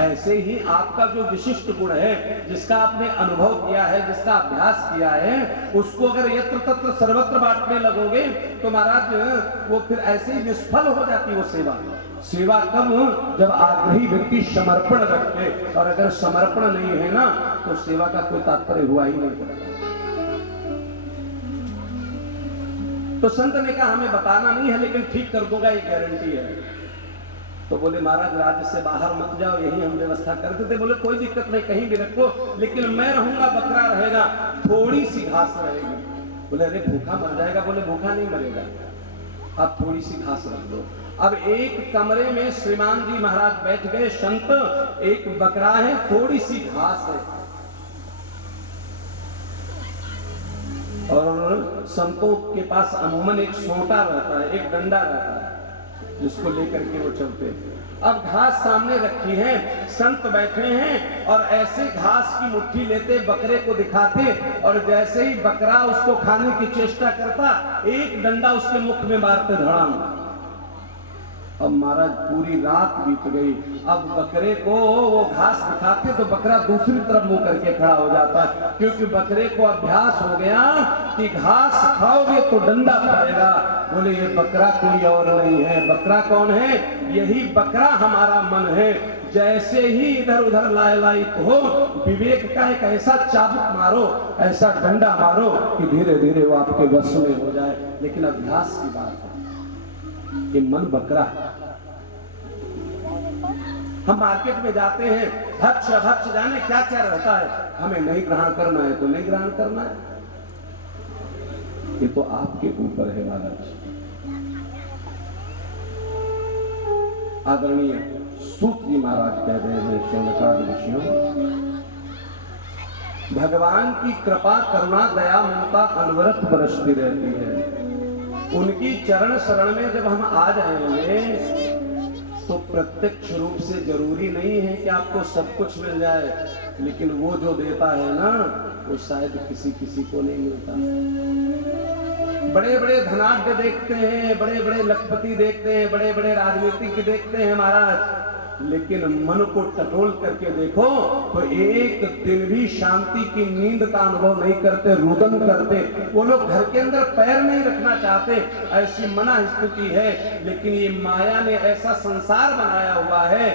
ऐसे ही आपका जो विशिष्ट गुण है, जिसका आपने अनुभव किया है, जिसका अभ्यास किया है, उसको अगर यत्र तत्र सर्वत्र बांटने लगोगे तो महाराज वो फिर ऐसे ही निष्फल हो जाती वो सेवा। सेवा कब? जब आग्रही व्यक्ति समर्पण रखे, और अगर समर्पण नहीं है ना तो सेवा का कोई तात्पर्य हुआ ही नहीं। तो संत ने कहा हमें बताना नहीं है, लेकिन ठीक कर दूंगा, ये गारंटी है। तो बोले महाराज राज्य से बाहर मत जाओ, यही हम व्यवस्था कर देते। बोले कोई दिक्कत नहीं, कहीं भी रखो, लेकिन मैं रहूंगा, बकरा रहेगा, थोड़ी सी घास रहेगी। बोले अरे भूखा मर जाएगा। बोले भूखा नहीं मरेगा, आप थोड़ी सी घास रख दो। अब एक कमरे में श्रीमान जी महाराज बैठ गए, संत, एक बकरा है, थोड़ी सी घास है, और संतों के पास अमूमन एक सोटा रहता है, एक डंडा रहता है, जिसको लेकर के वो चलते हैं। अब घास सामने रखी है, संत बैठे हैं और ऐसे घास की मुट्ठी लेते, बकरे को दिखाते, और जैसे ही बकरा उसको खाने की चेष्टा करता, एक डंडा उसके मुख में मारते धड़ाम। अब महाराज पूरी रात बीत गई। अब बकरे को वो घास दिखाते तो बकरा दूसरी तरफ मुंह करके खड़ा हो जाता है, क्योंकि बकरे को अभ्यास हो गया कि घास खाओगे तो डंडा पड़ेगा। बोले ये बकरा कोई और नहीं है। बकरा कौन है? यही बकरा हमारा मन है। जैसे ही इधर उधर लायलायित हो, विवेक का एक ऐसा चाबुक मारो, ऐसा डंडा मारो कि धीरे धीरे वो आपके वश में हो जाए। लेकिन अभ्यास की बात है, ये मन बकरा है। हम मार्केट में जाते हैं, भक्ष अभक्ष जाने क्या क्या रहता है, हमें नहीं ग्रहण करना है तो नहीं ग्रहण करना है, ये तो आपके ऊपर है महाराज। आदरणीय सूत जी महाराज कह रहे हैं, शौनकादि ऋषियों, भगवान की कृपा करुणा दया ममता अनवरत बरसती रहती है। उनकी चरण शरण में जब हम आ जाएंगे तो प्रत्यक्ष रूप से जरूरी नहीं है कि आपको सब कुछ मिल जाए, लेकिन वो जो देता है ना, वो शायद किसी किसी को नहीं मिलता। बड़े बड़े धनाढ्य देखते हैं, बड़े बड़े लखपति देखते हैं, बड़े बड़े राजनीतिज्ञ देखते हैं महाराज, लेकिन मन को टटोल करके देखो तो एक दिन भी शांति की नींद का अनुभव नहीं करते, रुदन करते। वो लोग घर के अंदर पैर नहीं रखना चाहते, ऐसी मना स्थिति है। लेकिन ये माया ने ऐसा संसार बनाया हुआ है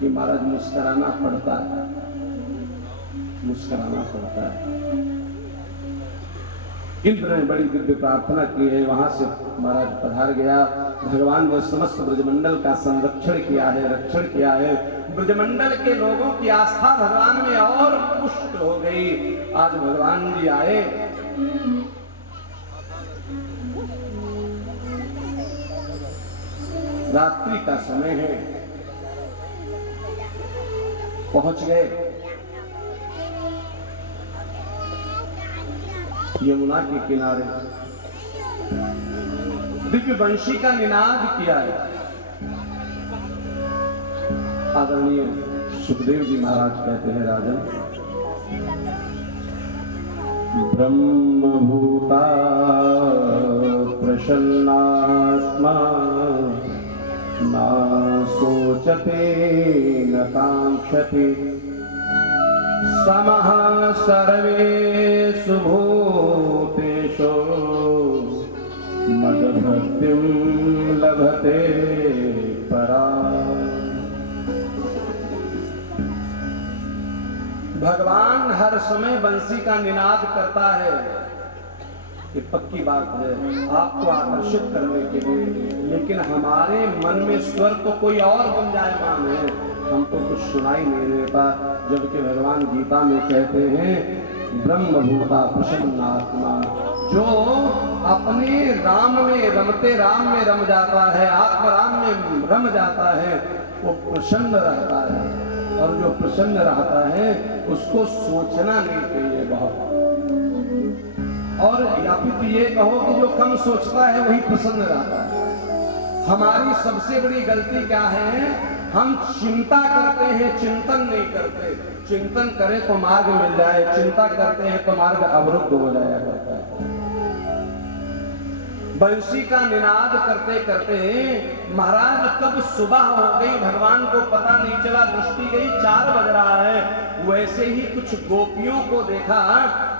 कि महाराज मुस्कुराना पड़ता है, मुस्कुराना पड़ता है। इंद्र ने बड़ी दिव्य प्रार्थना की है, वहां से महाराज पधार गया। भगवान ने समस्त ब्रजमंडल का संरक्षण किया है, रक्षण किया है। ब्रजमंडल के लोगों की आस्था भगवान में और पुष्ट हो गई। आज भगवान जी आए, रात्रि का समय है, पहुंच गए यमुना के किनारे। दिव्य वंशी का निनाद किया है। आदरणीय सुखदेव जी महाराज कहते हैं, राजन, ब्रह्मभूता प्रसन्नात्मा ना सोचते न कांक्षते समः सर्वेषु भूतेषु मदभक्तिं लभते परा। भगवान हर समय बंसी का निनाद करता है, ये पक्की बात है, आपको आकर्षित करने के लिए। लेकिन हमारे मन में स्वर तो कोई और गुंजायमान है, हमको कुछ सुनाई नहीं देता। जबकि भगवान गीता में कहते हैं, ब्रह्मभूता प्रसन्नात्मा, जो अपने राम में रमते राम में रम जाता है, आत्म राम में रम जाता है, वो प्रसन्न रहता है। और जो प्रसन्न रहता है उसको सोचना नहीं चाहिए बहुत। और या फिर ये कहो कि जो कम सोचता है वही प्रसन्न रहता है। हमारी सबसे बड़ी गलती क्या है? हम चिंता करते हैं, चिंतन नहीं करते। चिंतन करें तो मार्ग मिल जाए, चिंता करते हैं तो मार्ग अवरुद्ध हो जाया करता है। बंसी का निनाद करते करते महाराज कब सुबह हो गई, भगवान को पता नहीं चला, दृष्टि गई 4 बज रहा है। वैसे ही कुछ गोपियों को देखा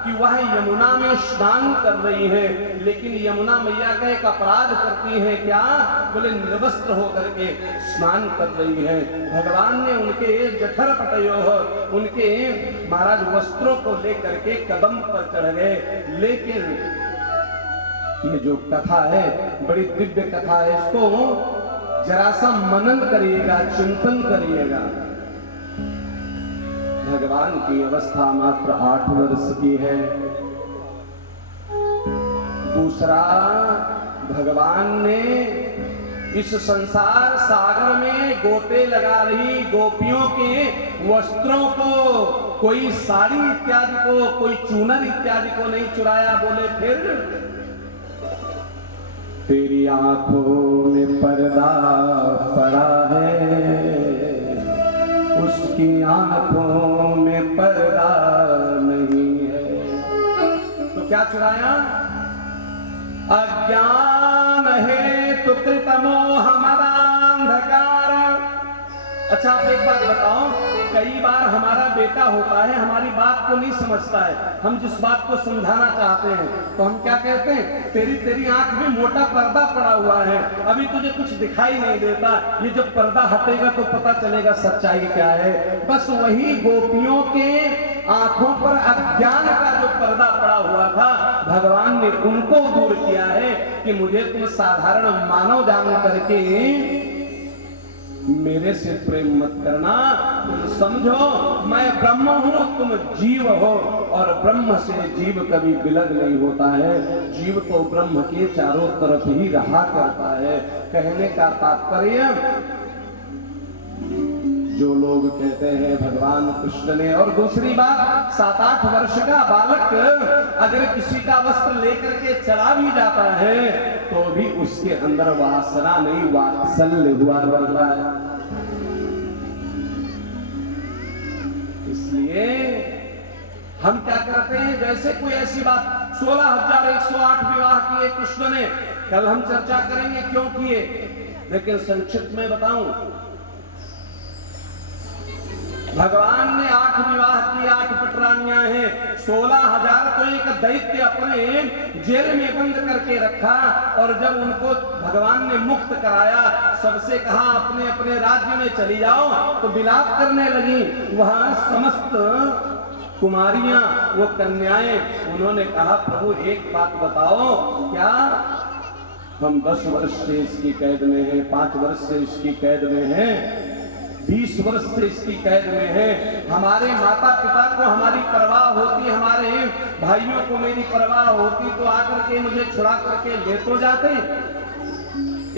कि वह यमुना में स्नान कर रही है, लेकिन यमुना मैया का एक अपराध करती है, क्या? बोले निर्वस्त्र होकर के स्नान कर रही है। भगवान ने उनके जठर पटयो, उनके महाराज वस्त्रों को लेकर के कदम पर चढ़ गए। लेकिन ये जो कथा है बड़ी दिव्य कथा है, इसको जरा सा मनन करिएगा, चिंतन करिएगा। भगवान की अवस्था मात्र 8 वर्ष की है। दूसरा, भगवान ने इस संसार सागर में गोते लगा रही गोपियों के वस्त्रों को, कोई साड़ी इत्यादि को, कोई चूनर इत्यादि को नहीं चुराया। बोले फिर तेरी आंखों में पर्दा पड़ा है, उसकी आंखों में पर्दा नहीं है। तो क्या चुराया? अज्ञान है तो कृतमो हमारा अंधकार। अच्छा, आप एक बात बताओ, कई बार हमारा बेटा होता है, हमारी बात को नहीं समझता है, हम जिस बात को समझाना चाहते हैं तो हम क्या कहते हैं? तेरी आंख में मोटा पर्दा पड़ा हुआ है, अभी तुझे कुछ दिखाई नहीं देता, ये जब पर्दा हटेगा तो पता चलेगा सच्चाई क्या है। बस वही गोपियों के आंखों पर अज्ञान का जो पर्दा पड़ा हुआ था, भगवान ने उनको दूर किया है कि मुझे तुम साधारण मानव जान करके मेरे से प्रेम मत करना। तुम समझो मैं ब्रह्म हूं, तुम जीव हो, और ब्रह्म से जीव कभी विलग नहीं होता है। जीव तो ब्रह्म के चारों तरफ ही रहा करता है। कहने का तात्पर्य, जो लोग कहते हैं भगवान कृष्ण ने, और दूसरी बात, 7-8 वर्ष का बालक अगर किसी का वस्त्र लेकर के चला भी जाता है तो भी उसके अंदर वासना नहीं, वात्सल्य हुआ रहता है। इसलिए हम क्या करते हैं, जैसे कोई ऐसी बात, 16,108 विवाह किए कृष्ण ने, कल हम चर्चा करेंगे क्यों किए, लेकिन संक्षिप्त में बताऊं, भगवान ने 8 विवाह की, 8 पटरानियां हैं, 16,000 तो एक दैत्य अपने जेल में बंद करके रखा, और जब उनको भगवान ने मुक्त कराया, सबसे कहा अपने अपने राज्य में चली जाओ, तो विलाप करने लगी। वहां समस्त कुमारियां, वो कन्याएं, उन्होंने कहा प्रभु एक बात बताओ, क्या हम 10 वर्ष से इसकी कैद में हैं, 5 वर्ष से इसकी कैद में हैं, 20 वर्ष से इसकी कैद में है, हमारे माता पिता को हमारी परवाह होती, हमारे भाइयों को मेरी परवाह होती तो आकर के मुझे छुड़ा करके ले तो जाते।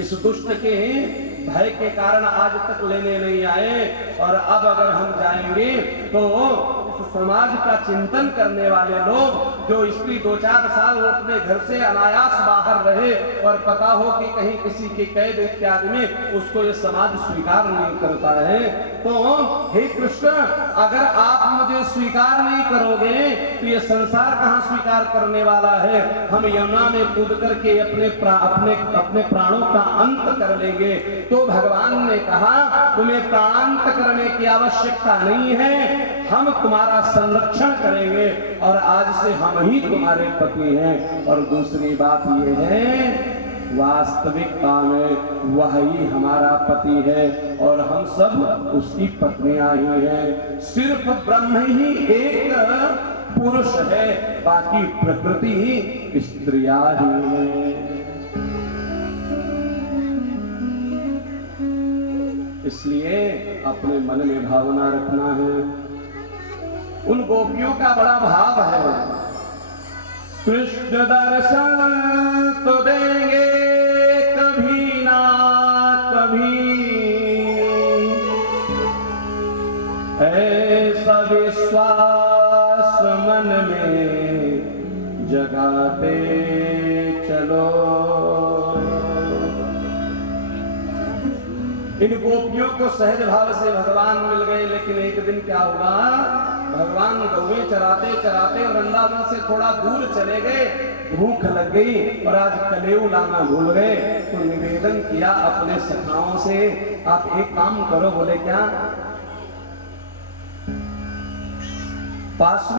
इस दुष्ट के भय के कारण आज तक लेने नहीं आए, और अब अगर हम जाएंगे तो समाज का चिंतन करने वाले लोग, जो स्त्री 2-4 साल अपने घर से अनायास बाहर रहे और पता हो कि कहीं किसी की कैद इत्यादि में, उसको ये समाज स्वीकार नहीं करता है। तो हे कृष्ण, अगर आप मुझे स्वीकार नहीं करोगे तो ये संसार कहाँ स्वीकार करने वाला है। हम यमुना में कूद करके अपने प्राणों का अंत कर लेंगे। तो भगवान ने कहा तुम्हें प्राणांत करने की आवश्यकता नहीं है, हम तुम्हारा संरक्षण करेंगे, और आज से हम ही तुम्हारे पति हैं। और दूसरी बात ये है, वास्तविकता में वही हमारा पति है और हम सब उसकी पत्नियां ही हैं। सिर्फ ब्रह्म ही एक पुरुष है, बाकी प्रकृति ही स्त्रियां ही है। इसलिए अपने मन में भावना रखना है। उन गोपियों का बड़ा भाव है, कृष्ण दर्शन तो देंगे कभी ना कभी, ऐसा विश्वास मन में जगाते चलो। इन गोपियों को सहज भाव से भगवान मिल गए। लेकिन एक दिन क्या हुआ, भगवान गौएं चराते चराते वृंदावन से थोड़ा दूर चले गए, भूख लग गई और आज कलेऊ लाना भूल गए। तो निवेदन किया अपने सखाओं से, आप एक काम करो। बोले क्या? पास